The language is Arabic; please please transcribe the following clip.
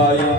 Ah